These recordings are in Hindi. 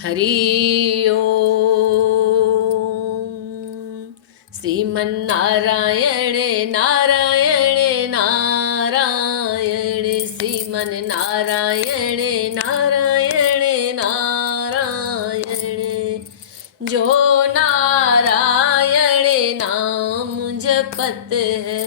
हरि ओम। श्रीमन्नारायण नारायण नारायण, श्रीमन्नारायण नारायण नारायण। जो नारायण नाम जपत है,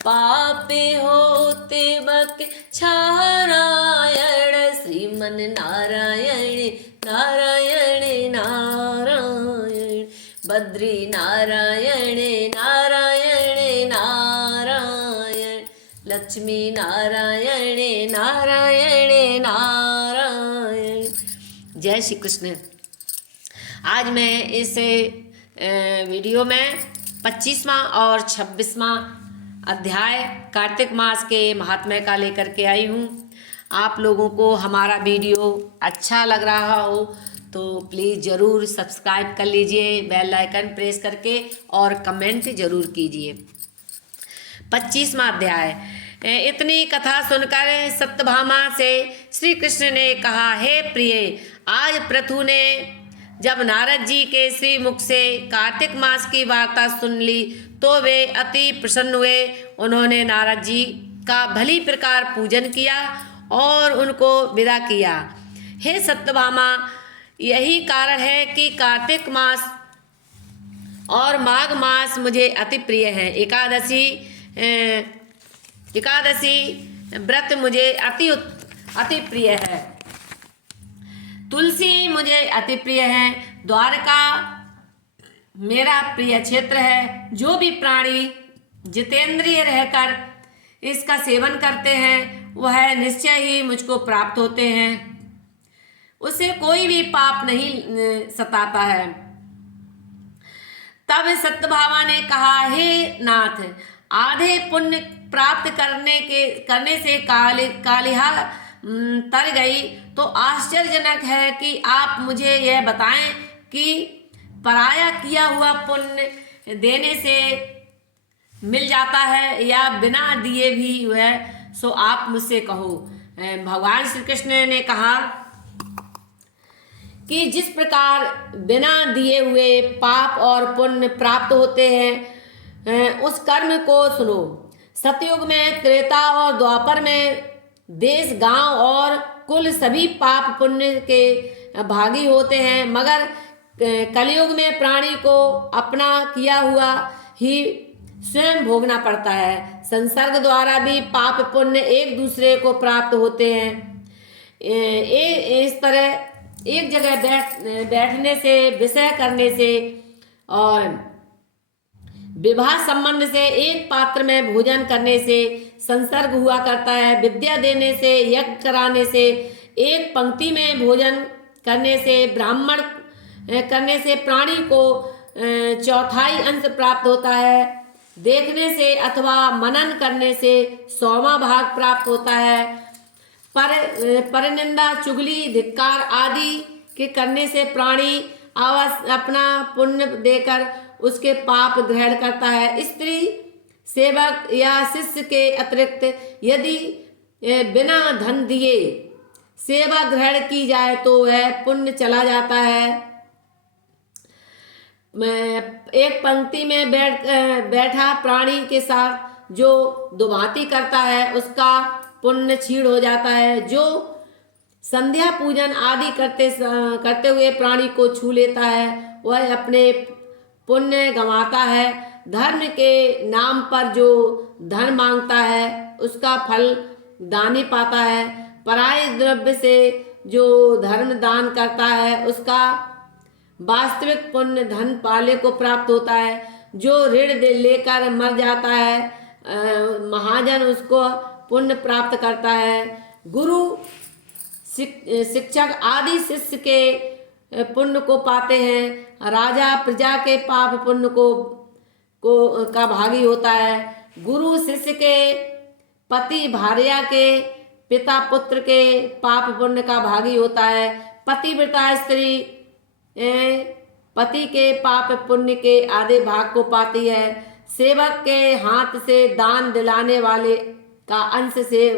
पाप होते बक छारायण। श्रीमन्नारायण नारायण नारायण, बद्री नारायण नारायण नारायण, लक्ष्मी नारायण नारायण नारायण। जय श्री कृष्ण। आज मैं इस वीडियो में 25वां और 26वां अध्याय कार्तिक मास के महात्म्य का लेकर के आई हूँ। आप लोगों को हमारा वीडियो अच्छा लग रहा हो तो प्लीज़ ज़रूर सब्सक्राइब कर लीजिए, बेल आइकन प्रेस करके, और कमेंट ज़रूर कीजिए। 25वां अध्याय। इतनी कथा सुनकर सत्यभामा से श्री कृष्ण ने कहा, हे प्रिय, आज पृथु ने जब नारद जी के श्री मुख से कार्तिक मास की वार्ता सुन ली तो वे अति प्रसन्न हुए। उन्होंने नारद जी का भली प्रकार पूजन किया और उनको विदा किया। हे सत्यभामा, यही कारण है कि कार्तिक मास और माघ मास मुझे अति प्रिय है। एकादशी व्रत मुझे अति प्रिय है। तुलसी मुझे अति प्रिय है। द्वारका मेरा प्रिय क्षेत्र है। जो भी प्राणी जितेंद्रिय रहकर इसका सेवन करते हैं वह निश्चय ही मुझको प्राप्त होते हैं। उसे कोई भी पाप नहीं सताता है। तब सत्यभामा ने कहा, हे नाथ, आधे पुण्य प्राप्त करने से कालिहा तर गई तो आश्चर्यजनक है कि आप मुझे यह बताएं कि पराया किया हुआ पुण्य देने से मिल जाता है या बिना दिए भी हुआ, सो आप मुझसे कहो। भगवान श्री कृष्ण ने कहा कि जिस प्रकार बिना दिए हुए पाप और पुण्य प्राप्त होते हैं, उस कर्म को सुनो। सतयुग में, त्रेता और द्वापर में देश, गांव और कुल सभी पाप पुण्य के भागी होते हैं, मगर कलयुग में प्राणी को अपना किया हुआ ही स्वयं भोगना पड़ता है। संसर्ग द्वारा भी पाप पुण्य एक दूसरे को प्राप्त होते हैं। इस तरह एक जगह बैठने से, विषय करने से और विवाह संबंध से, एक पात्र में भोजन करने से संसर्ग हुआ करता है। विद्या देने से, यज्ञ कराने से, एक पंक्ति में भोजन करने से, ब्राह्मण करने से प्राणी को चौथाई अंश प्राप्त होता है। देखने से अथवा मनन करने से 100वां भाग प्राप्त होता है। परनिंदा, चुगली, धिक्कार आदि के करने से प्राणी अपना पुण्य देकर उसके पाप ग्रहण करता है। स्त्री, सेवक या शिष्य के अतिरिक्त यदि बिना धन दिए सेवा ग्रहण की जाए तो वह पुण्य चला जाता है। एक पंक्ति में बैठा प्राणी के साथ जो दुभांति करता है उसका पुण्य क्षीण हो जाता है। जो संध्या पूजन आदि करते हुए प्राणी को छू लेता है वह अपने पुण्य गंवाता है। धर्म के नाम पर जो धन मांगता है उसका फल दानी पाता है। पराये द्रव्य से जो धर्म दान करता है उसका वास्तविक पुण्य धन पाले को प्राप्त होता है। जो ऋण लेकर मर जाता है महाजन उसको पुण्य प्राप्त करता है। गुरु, शिक्षक आदि शिष्य के पुण्य को पाते हैं। राजा प्रजा के पाप पुण्य का भागी होता है। गुरु शिष्य के, पति भार्या के, पिता पुत्र के पाप पुण्य का भागी होता है। पतिव्रता स्त्री पति के पाप पुण्य के आधे भाग को पाती है। सेवक के हाथ से दान दिलाने वाले का अंश से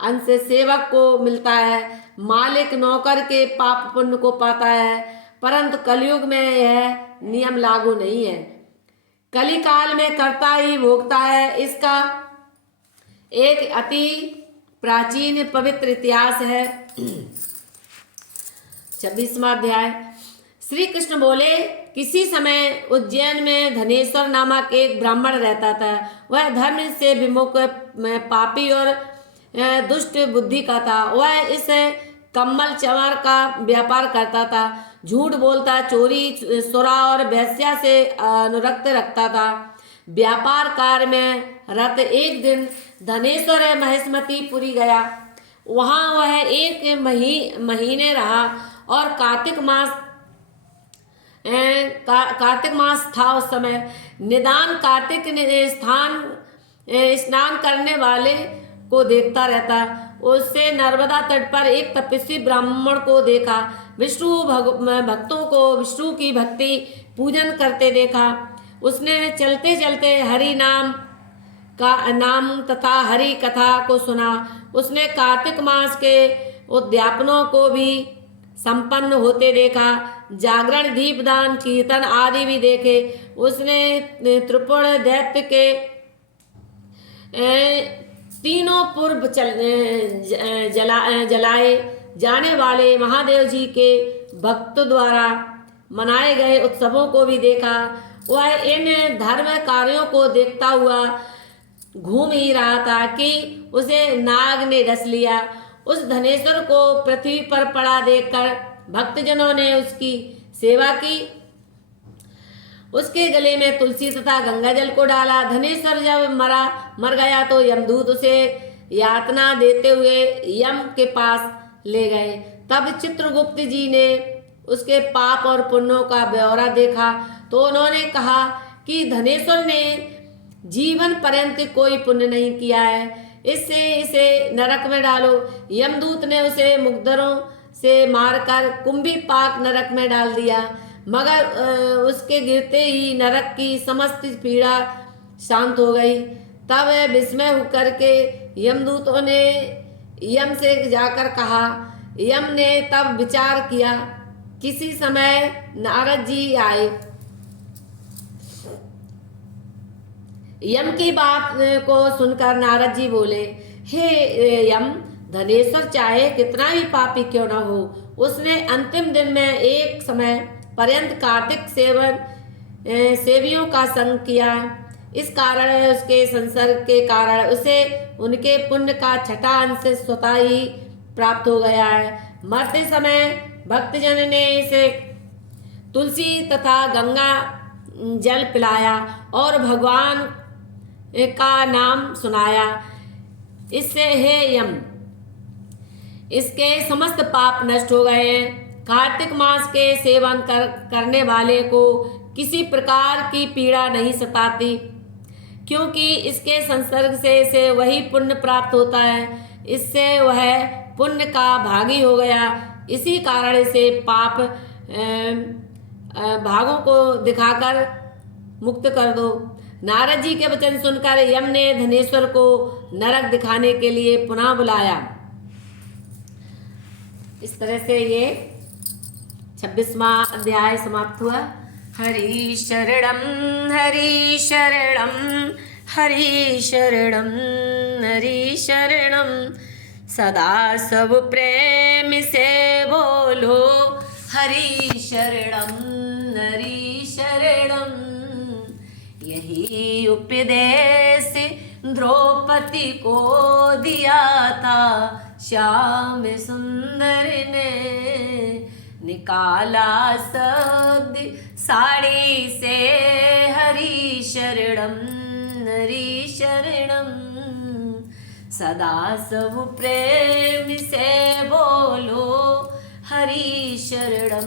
अंश सेवक को मिलता है। मालिक नौकर के पाप पुण्य को पाता है, परंतु कलयुग में यह नियम लागू नहीं है। कली काल में कर्ता ही भोगता है। इसका एक अति प्राचीन पवित्र इतिहास है। 26वां अध्याय। श्री कृष्ण बोले, किसी समय उज्जैन में धनेश्वर नामक एक ब्राह्मण रहता था। वह धर्म से विमुख, पापी और दुष्ट बुद्धि का था। वह इस कम्मल चंवर का व्यापार करता था। झूठ बोलता, चोरी, सुरा और वेश्या से अनुरक्त रखता था। व्यापार कार्य में रत एक दिन धनेश्वर महेशमतीपुरी गया। वहां वह एक महीने रहा और कार्तिक मास था। उस समय निदान कार्तिक स्नान करने वाले को देखता रहता। उससे नर्मदा तट पर एक तपस्वी ब्राह्मण को देखा। विष्णु भक्तों को विष्णु की भक्ति पूजन करते देखा। उसने चलते चलते हरि नाम तथा हरि कथा को सुना। उसने कार्तिक मास के उद्यापनों को भी संपन्न होते देखा। जागरण, दीपदान, कीर्तन आदि भी देखे। उसने त्रिपुर दैत्य के तीनों पूर्व जलाए जाने वाले महादेव जी के भक्तों द्वारा मनाए गए उत्सवों को भी देखा। वह इन धर्म कार्यों को देखता हुआ घूम ही रहा था कि उसे नाग ने डस लिया। उस धनेश्वर को पृथ्वी पर पड़ा देखकर भक्तजनों ने उसकी सेवा की। उसके गले में तुलसी तथा गंगा जल को डाला। धनेश्वर जब मर गया तो यमदूत उसे यातना देते हुए यम के पास ले गए। तब चित्रगुप्त जी ने उसके पाप और पुण्यों का ब्यौरा देखा तो उन्होंने कहा कि धनेश्वर ने जीवन पर्यंत कोई पुण्य नहीं किया है, इससे इसे नरक में डालो। यमदूत ने उसे मुग्धरों से मारकर कुंभी पाक नरक में डाल दिया, मगर उसके गिरते ही नरक की समस्त पीड़ा शांत हो गई। तब विस्मय होकर के यमदूतों ने यम से जाकर कहा। यम ने तब विचार किया। किसी समय नारद जी आए। यम की बात को सुनकर नारद जी बोले, हे यम, धनेश्वर चाहे कितना भी पापी क्यों न हो, उसने अंतिम दिन में एक समय पर्यंत कार्तिक सेवियों का संग किया। इस कारण उसके संसर्ग के कारण उसे उनके पुण्य का छठा अंश स्वतः ही प्राप्त हो गया है। मरते समय भक्तजन ने इसे तुलसी तथा गंगा जल पिलाया और भगवान का नाम सुनाया। इससे हे यम, इसके समस्त पाप नष्ट हो गए हैं। कार्तिक मास के सेवन करने वाले को किसी प्रकार की पीड़ा नहीं सताती, क्योंकि इसके संसर्ग से इसे वही पुण्य प्राप्त होता है। इससे वह पुण्य का भागी हो गया। इसी कारण इसे पाप भागों को दिखाकर मुक्त कर दो। नारद जी के वचन सुनकर यम ने धनेश्वर को नरक दिखाने के लिए पुनः बुलाया। इस तरह से ये 26वां अध्याय समाप्त हुआ। हरि शरणम हरि शरणम हरि शरणम हरि शरणम, सदा सब प्रेम से बोलो हरि शरणम हरि शरणम। यही उपदेश द्रौपदी को दिया था श्याम सुंदर ने, निकाला शब्द साड़ी से हरि शरणम हरि शरणम, सदा सब प्रेम से बोलो हरि शरणम।